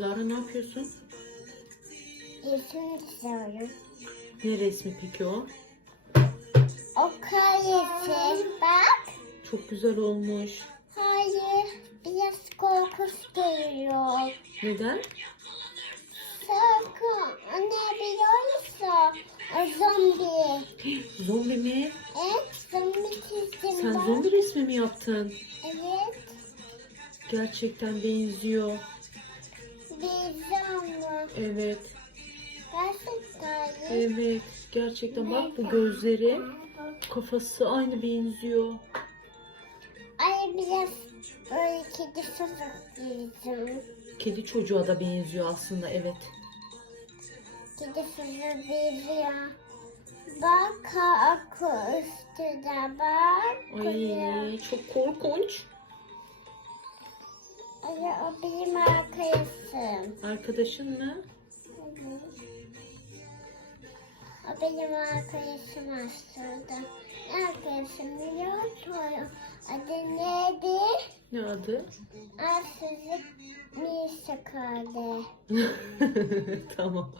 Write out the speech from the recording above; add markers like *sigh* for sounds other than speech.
Lara ne yapıyorsun? Resim çiziyorum. Ne resmi peki o? O karesi bak. Çok güzel olmuş. Hayır biraz korkunç geliyor. Neden? Sakın ne biliyor musun? O zombi. *gasps* Zombi mi? Evet zombi çizdim Sen bak. zombi resmi mi yaptın? Evet. Gerçekten benziyor. Evet. Gerçekten. Evet. Gerçekten bak bu gözleri, kafası aynı benziyor. Ay biraz böyle kedi girdim. Kedi çocuğa da benziyor aslında evet. Kedi sızık benziyor. Bak akı üstüne bak. Ay çok korkunç. Ay o benim arkadaşım. Arkadaşın mı? O benim arkadaşım aslında. Arkadaşım biliyor musun? Adı neydi? Ne adı? Arsızlık Misa kardeş. *laughs* tamam.